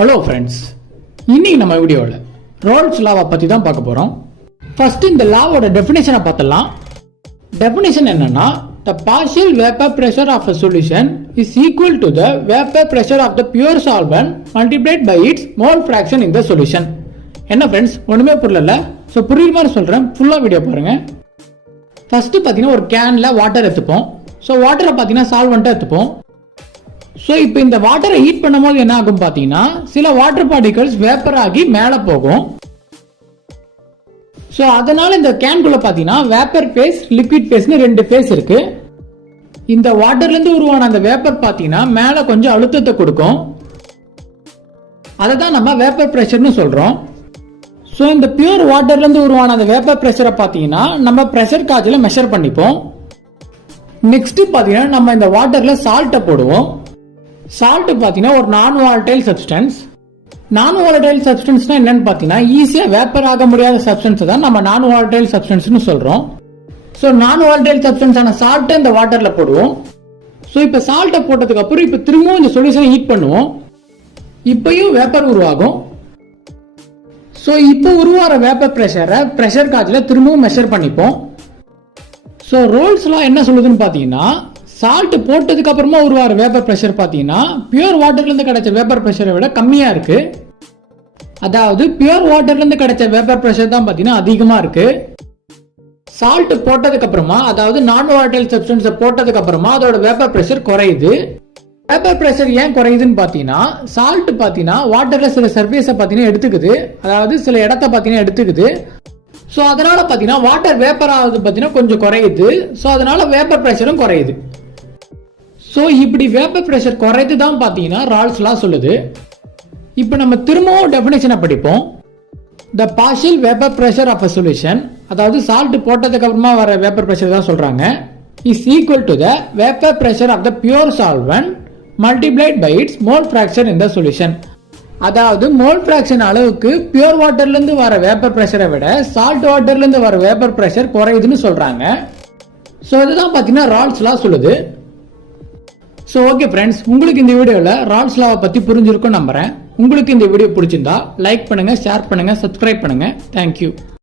Hello friends, இன்னைக்கு நம்ம வீடியோவில் ரோல்ஸ் லாவை பற்றி தான் பார்க்க போகிறோம். ஃபர்ஸ்ட் இந்த லாவோட டெஃபினேஷனை பார்த்தலாம். டெஃபினேஷன் என்னன்னா, the partial vapor pressure of a solution is equal to the vapor pressure of the pure solvent multiplied by its mole fraction in the solution. என்ன ஃப்ரெண்ட்ஸ், ஒன்றுமே புரியல. ஸோ புரியுற மாதிரி சொல்கிறேன், ஃபுல்லாக வீடியோ பாருங்க. ஃபர்ஸ்ட் பார்த்தீங்கன்னா ஒரு கேனில் வாட்டர் எடுத்துப்போம். ஸோ வாட்டரை பார்த்தீங்கன்னா சால்வெண்ட்டாக எடுத்துப்போம். ஸோ இப்போ இந்த வாட்டரை ஹீட் பண்ணும்போது என்ன ஆகும் பார்த்தீங்கன்னா, சில வாட்டர் பார்ட்டிகல்ஸ் வேப்பர் ஆகி மேலே போகும். ஸோ அதனால இந்த கேன்குள்ள பார்த்தீங்கன்னா வேப்பர் ஃபேஸ், லிக்விட் ஃபேஸ்னு ரெண்டு ஃபேஸ் இருக்கு. இந்த வாட்டர்லேருந்து உருவான அந்த வேப்பர் பார்த்தீங்கன்னா மேலே கொஞ்சம் அழுத்தத்தை கொடுக்கும். அதை தான் நம்ம வேப்பர் ப்ரெஷர்னு சொல்றோம். ஸோ இந்த பியூர் வாட்டர்லேருந்து உருவான அந்த வேப்பர் ப்ரெஷரை பார்த்தீங்கன்னா நம்ம ப்ரெஷர் காஜில் மெஷர் பண்ணிப்போம். நெக்ஸ்ட் பார்த்தீங்கன்னா நம்ம இந்த வாட்டர்ல சால்ட்டை போடுவோம். சால்ட் பார்த்தீங்கன்னா ஒரு நான் வாலடைல் சப்ஸ்டன்ஸ். நான் வாலடைல் சப்ஸ்டன்ஸ்னா என்னன்னு பார்த்தீங்கன்னா, ஈஸியா வேப்பர் ஆக முடியாத சப்ஸ்டன்ஸ் தான் நம்ம நான் வாலடைல் சப்ஸ்டன்ஸ்னு சொல்றோம். ஸோ நான் வாலடைல் சப்ஸ்டன்ஸான சால்ட்டை இந்த வாட்டர்ல போடுவோம். ஸோ இப்போ சால்ட்டை போட்டதுக்கு அப்புறம் இப்போ திரும்பவும் இந்த சொல்யூஷனை ஹீட் பண்ணுவோம். இப்பயும் வேப்பர் உருவாகும். ஸோ இப்போ உருவாகிற வேப்பர் ப்ரெஷரை ப்ரெஷர் காஜில் திரும்பவும் மெஷர் பண்ணிப்போம். ஸோ ரோல்ஸ் லா என்ன சொல்லுதுன்னு பார்த்தீங்கன்னா, சால்ட் போட்டதுக்கு அப்புறமா உருவாகிற வேப்பர் ப்ரெஷர் பார்த்தீங்கன்னா பியூர் வாட்டர்ல இருந்து கிடைச்ச வேப்பர் ப்ரெஷரை விட கம்மியா இருக்கு. அதாவது பியூர் வாட்டர்ல இருந்து கிடைச்ச வேப்பர் ப்ரெஷர் தான் பார்த்தீங்கன்னா அதிகமா இருக்கு. சால்ட் போட்டதுக்கு அப்புறமா, அதாவது நான் வாலடைல் சப்ஸ்டன்ஸ் போட்டதுக்கு அப்புறமா அதோட வேப்பர் ப்ரெஷர் குறையுது. வேப்பர் ப்ரெஷர் ஏன் குறையுதுன்னு பார்த்தீங்கன்னா, சால்ட் பார்த்தீங்கன்னா வாட்டர்ல சில சர்ஃபேஸை பார்த்தீங்கன்னா எடுத்துக்குது, அதாவது சில இடத்த பார்த்தீங்கன்னா எடுத்துக்குது. ஸோ அதனால பார்த்தீங்கன்னா வாட்டர் வேப்பர் ஆகுது பார்த்தீங்கன்னா கொஞ்சம் குறையுது. ஸோ அதனால வேப்பர் ப்ரெஷரும் குறையுது. ஸோ இப்படி வேப்பர் ப்ரெஷர் குறைத்து தான் பார்த்தீங்கன்னா ரால்ஸ் லா சொல்லுது. இப்போ நம்ம திரும்பவும் டெஃபினேஷனை படிப்போம். The partial vapour pressure of a solution, அதாவது சால்ட் போட்டதுக்கு அப்புறமா வர வேப்பர் ப்ரெஷர் தான் சொல்றாங்க, is equal to the vapour pressure of the pure solvent multiplied by its mole fraction in the solution. அதாவது மோல் ஃபிராக்ஷன் அளவுக்கு பியூர் வாட்டர்ல இருந்து வர வேப்பர் ப்ரெஷரை விட சால்ட் வாட்டர்ல இருந்து வர வேப்பர் ப்ரெஷர் குறையுதுன்னு சொல்றாங்க. ஸோ இதுதான் பார்த்தீங்கன்னா ரால்ஸ் லா சொல்லுது. ஸோ ஓகே ஃப்ரெண்ட்ஸ், உங்களுக்கு இந்த வீடியோவில் ரால்ஸ் லாவை பற்றி புரிஞ்சிருக்கும் நம்புறேன். உங்களுக்கு இந்த வீடியோ பிடிச்சிருந்தா லைக் பண்ணுங்க, ஷேர் பண்ணுங்க, சப்ஸ்கிரைப் பண்ணுங்க. தேங்க்யூ.